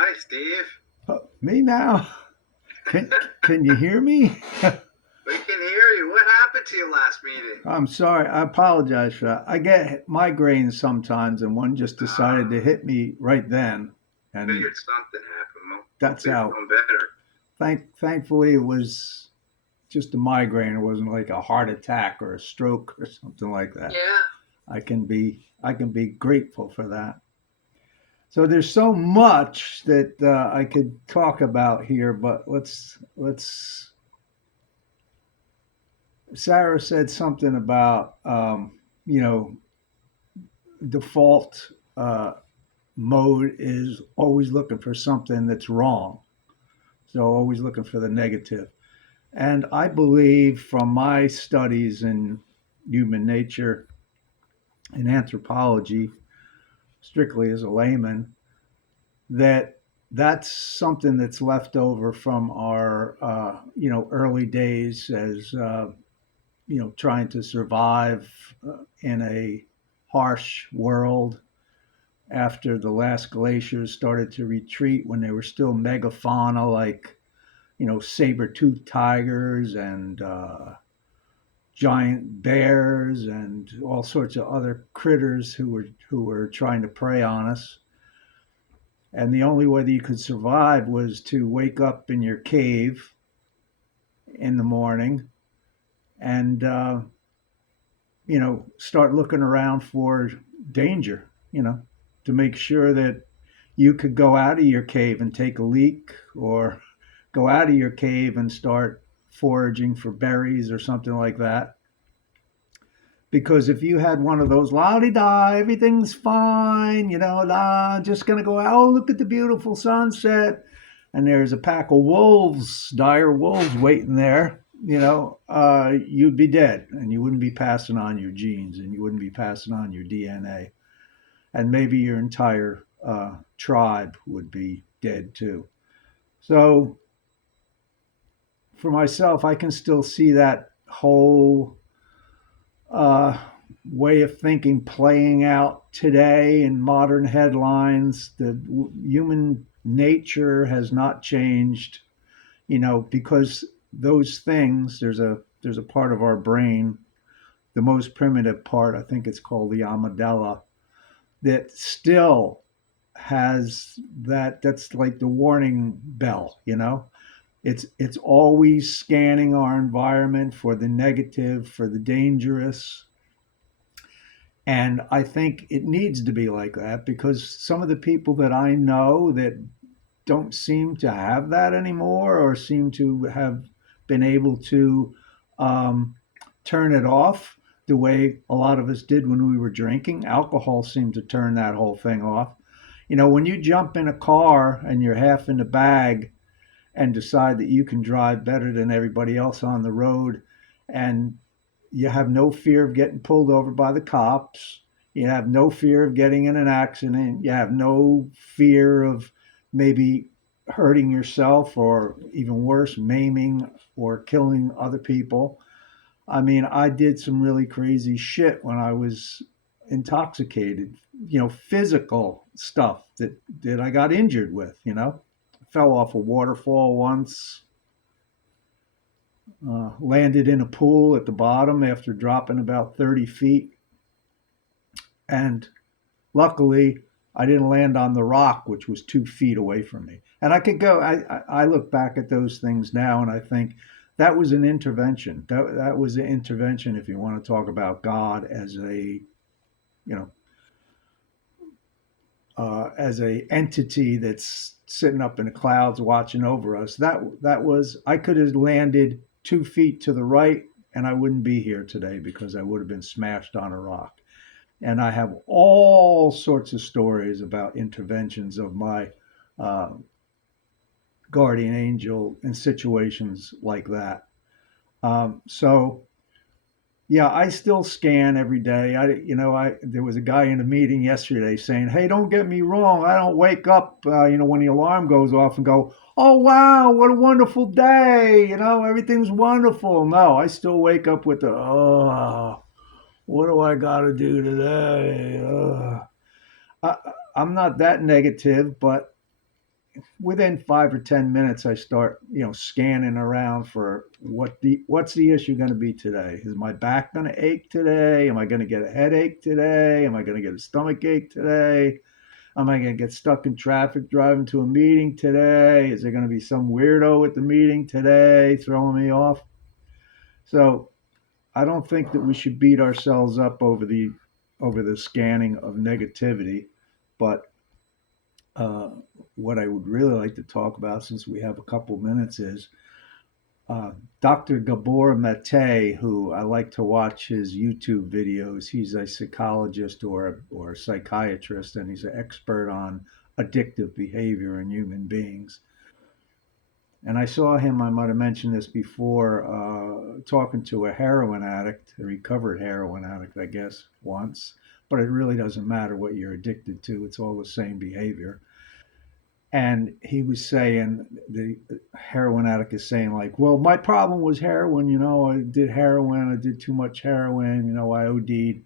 Hi, Steve. Me now? Can can you hear me? We can hear you. What happened to you last meeting? I'm sorry. I apologize for that. I get migraines sometimes, and one just decided to Ah, hit me right then, and figured something happened. Well, that's hopefully you're out. feeling better. Thankfully, it was just a migraine. It wasn't like a heart attack or a stroke or something like that. Yeah. I can be grateful for that. So there's so much that I could talk about here, but let's. Sarah said something about you know default mode is always looking for something that's wrong. So always looking for the negative. And I believe from my studies in human nature and anthropology, strictly as a layman, that that's something that's left over from our early days as trying to survive in a harsh world after the last glaciers started to retreat when they were still megafauna like saber-toothed tigers and giant bears and all sorts of other critters who were trying to prey on us. And the only way that you could survive was to wake up in your cave in the morning and start looking around for danger, to make sure that you could go out of your cave and take a leak or go out of your cave and start foraging for berries or something like that. Because if you had one of those la di da, everything's fine, just gonna go out, oh, look at the beautiful sunset, and there's a pack of wolves, dire wolves waiting there, you'd be dead and you wouldn't be passing on your genes and you wouldn't be passing on your DNA. And maybe your entire tribe would be dead too. So for myself, I can still see that whole uh, way of thinking playing out today in modern headlines. The human nature has not changed, because those things. There's a part of our brain, the most primitive part. I think it's called the amygdala, that still has that. That's like the warning bell. It's always scanning our environment for the negative, for the dangerous. And I think it needs to be like that because some of the people that I know that don't seem to have that anymore or seem to have been able to um, turn it off the way a lot of us did when we were drinking. Alcohol seemed to turn that whole thing off. When you jump in a car and you're half in the bag and decide that you can drive better than everybody else on the road, and you have no fear of getting pulled over by the cops, you have no fear of getting in an accident, you have no fear of maybe hurting yourself or even worse, maiming or killing other people. I mean, I did some really crazy shit when I was intoxicated, physical stuff that I got injured with, fell off a waterfall once, landed in a pool at the bottom after dropping about 30 feet. And luckily, I didn't land on the rock, which was 2 feet away from me. And I could go, I look back at those things now and I think that was an intervention. That was an intervention if you want to talk about God you know, as a entity that's sitting up in the clouds watching over us. That was I could have landed 2 feet to the right, and I wouldn't be here today because I would have been smashed on a rock. And I have all sorts of stories about interventions of my uh, guardian angel in situations like that. So yeah, I still scan every day. I there was a guy in a meeting yesterday saying, "Hey, don't get me wrong. I don't wake up, when the alarm goes off and go, oh wow, what a wonderful day. Everything's wonderful." No, I still wake up with the, oh, what do I got to do today? I, I'm not that negative, but within 5 or 10 minutes, I start, scanning around for what's the issue going to be today? Is my back going to ache today? Am I going to get a headache today? Am I going to get a stomach ache today? Am I going to get stuck in traffic driving to a meeting today? Is there going to be some weirdo at the meeting today throwing me off? So I don't think that we should beat ourselves up over the scanning of negativity, but uh, what I would really like to talk about, since we have a couple minutes, is uh, Dr. Gabor Mate, who I like to watch his YouTube videos. He's a psychologist or a psychiatrist, and he's an expert on addictive behavior in human beings. And I saw him, I might have mentioned this before, talking to a heroin addict, a recovered heroin addict, I guess, once. But it really doesn't matter what you're addicted to, it's all the same behavior. And he was saying, the heroin addict is saying, like, well, my problem was heroin. I did heroin, I did too much heroin, I OD'd.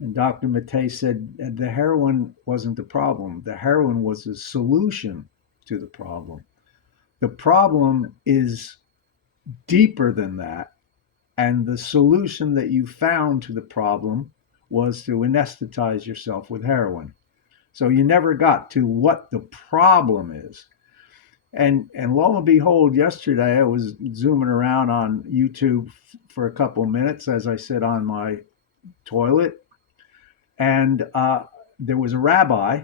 And Dr. Mate said the heroin wasn't the problem. The heroin was the solution to the problem. The problem is deeper than that. And the solution that you found to the problem was to anesthetize yourself with heroin. So you never got to what the problem is. And lo and behold, yesterday I was zooming around on YouTube for a couple of minutes as I sit on my toilet, and there was a rabbi,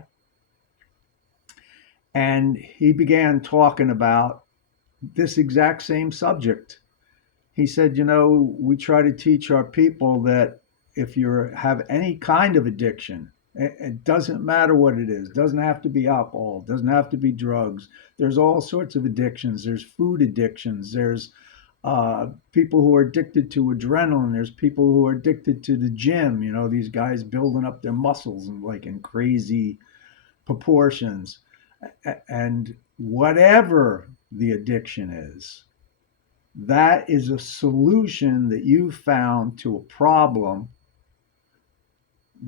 and he began talking about this exact same subject. He said, we try to teach our people that if you have any kind of addiction, it doesn't matter what it is. It doesn't have to be alcohol. It doesn't have to be drugs. There's all sorts of addictions. There's food addictions. There's people who are addicted to adrenaline. There's people who are addicted to the gym. These guys building up their muscles and like in crazy proportions. And whatever the addiction is, that is a solution that you found to a problem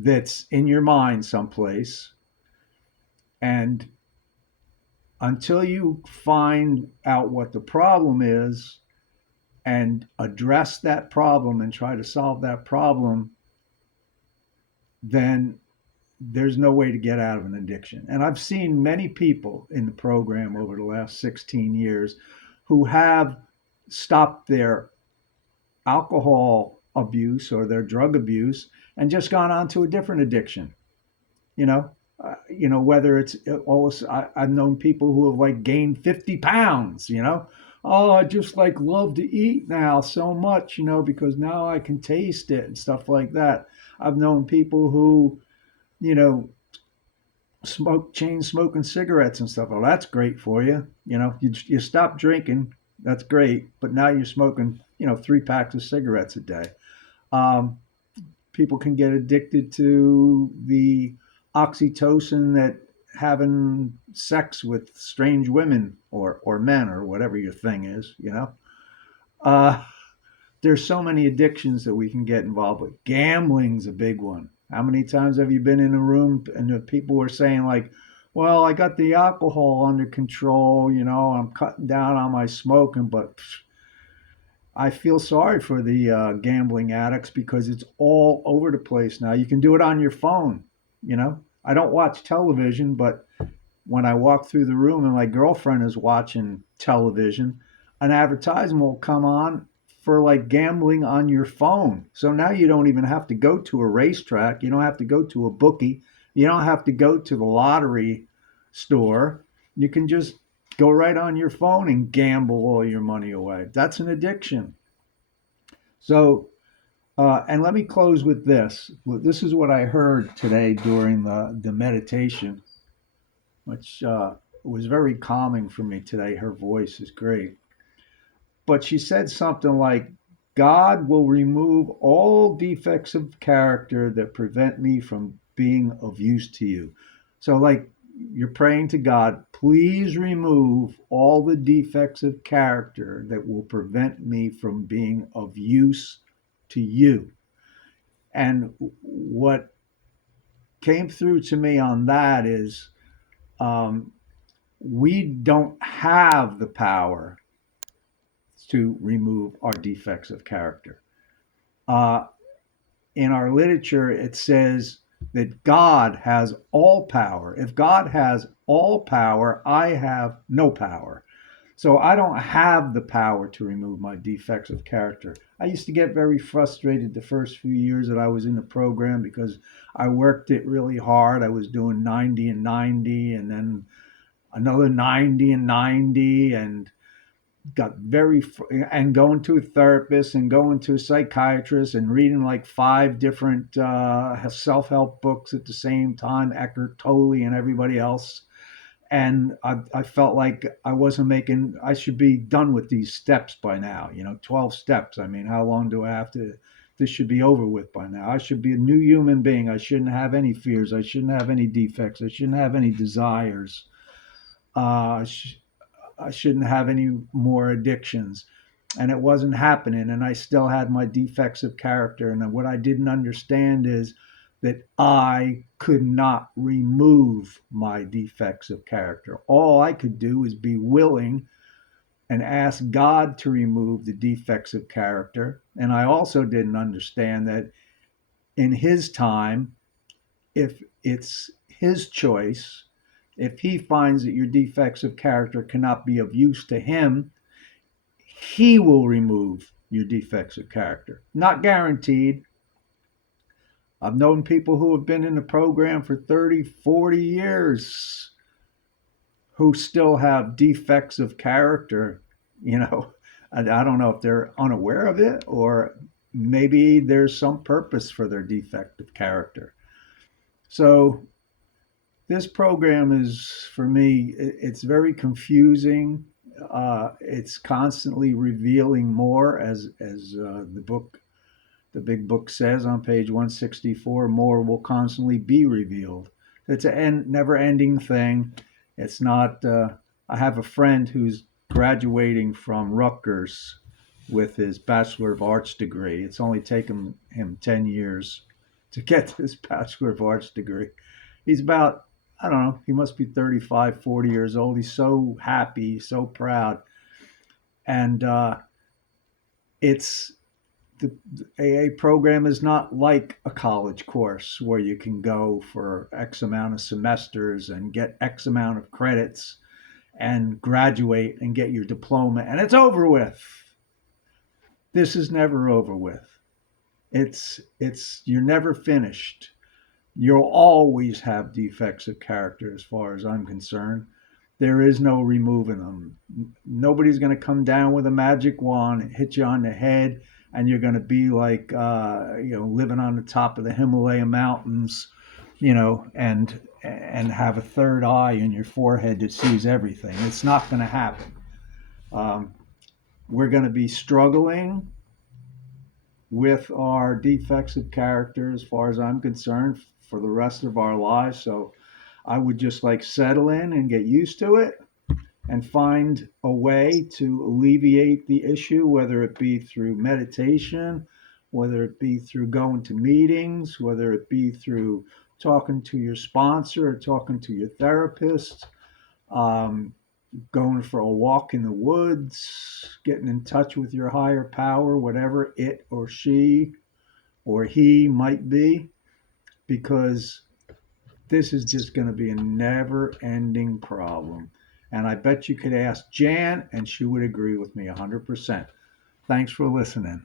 that's in your mind someplace. And until you find out what the problem is and address that problem and try to solve that problem, then there's no way to get out of an addiction. And I've seen many people in the program over the last 16 years who have stopped their alcohol abuse or their drug abuse and just gone on to a different addiction. You know, whether it's all I've known people who have like gained 50 pounds. Oh, I just like love to eat now so much, because now I can taste it and stuff like that. I've known people who, you know, smoke chain smoking cigarettes and stuff. Oh, that's great for you. You stop drinking, that's great, but now you're smoking, 3 packs of cigarettes a day. Um, People can get addicted to the oxytocin that having sex with strange women or men or whatever your thing is. Uh, there's so many addictions that we can get involved with. Gambling's a big one. How many times have you been in a room and the people were saying like, well, I got the alcohol under control, I'm cutting down on my smoking, but I feel sorry for the gambling addicts because it's all over the place now. You can do it on your phone. I don't watch television, but when I walk through the room and my girlfriend is watching television, an advertisement will come on for like gambling on your phone. So now you don't even have to go to a racetrack. You don't have to go to a bookie. You don't have to go to the lottery store. You can just go right on your phone and gamble all your money away. That's an addiction. So, and let me close with this. This is what I heard today during the meditation, which was very calming for me today. Her voice is great. But she said something like, God will remove all defects of character that prevent me from being of use to you. So, like, you're praying to God, please remove all the defects of character that will prevent me from being of use to you. And what came through to me on that is, um, We don't have the power to remove our defects of character. Uh, in our literature, it says that God has all power. If God has all power, I have no power. So I don't have the power to remove my defects of character. I used to get very frustrated the first few years that I was in the program because I worked it really hard. I was doing 90 and 90 and then another 90 and 90 and got very and going to a therapist and going to a psychiatrist and reading like five different self-help books at the same time, Eckhart Tolle and everybody else. And I felt like I wasn't making, I should be done with these steps by now, 12 steps. I mean, how long do I have to, this should be over with by now. I should be a new human being. I shouldn't have any fears. I shouldn't have any defects. I shouldn't have any desires. Uh, I shouldn't have any more addictions. And it wasn't happening. And I still had my defects of character. And what I didn't understand is that I could not remove my defects of character. All I could do is be willing and ask God to remove the defects of character. And I also didn't understand that in His time, if it's His choice, if He finds that your defects of character cannot be of use to Him, He will remove your defects of character. Not guaranteed. I've known people who have been in the program for 30, 40 years who still have defects of character. You know, I don't know if they're unaware of it or maybe there's some purpose for their defect of character. So this program is, for me, it's very confusing. It's constantly revealing more as the big book says on page 164. More will constantly be revealed. It's a never ending thing. It's not. I have a friend who's graduating from Rutgers with his Bachelor of Arts degree. It's only taken him 10 years to get this Bachelor of Arts degree. He's about, I don't know, he must be 35, 40 years old. He's so happy, so proud. And it's the AA program is not like a college course where you can go for X amount of semesters and get X amount of credits and graduate and get your diploma and it's over with. This is never over with. It's you're never finished. You'll always have defects of character as far as I'm concerned. There is no removing them. Nobody's going to come down with a magic wand and hit you on the head, and you're going to be like, living on the top of the Himalaya mountains, and have a third eye in your forehead that sees everything. It's not going to happen. Um, we're going to be struggling with our defects of character, as far as I'm concerned, for the rest of our lives. So I would just like settle in and get used to it and find a way to alleviate the issue, whether it be through meditation, whether it be through going to meetings, whether it be through talking to your sponsor or talking to your therapist, um, going for a walk in the woods, getting in touch with your higher power, whatever it or she or he might be, because this is just going to be a never ending problem. And I bet you could ask Jan, and she would agree with me 100%. Thanks for listening.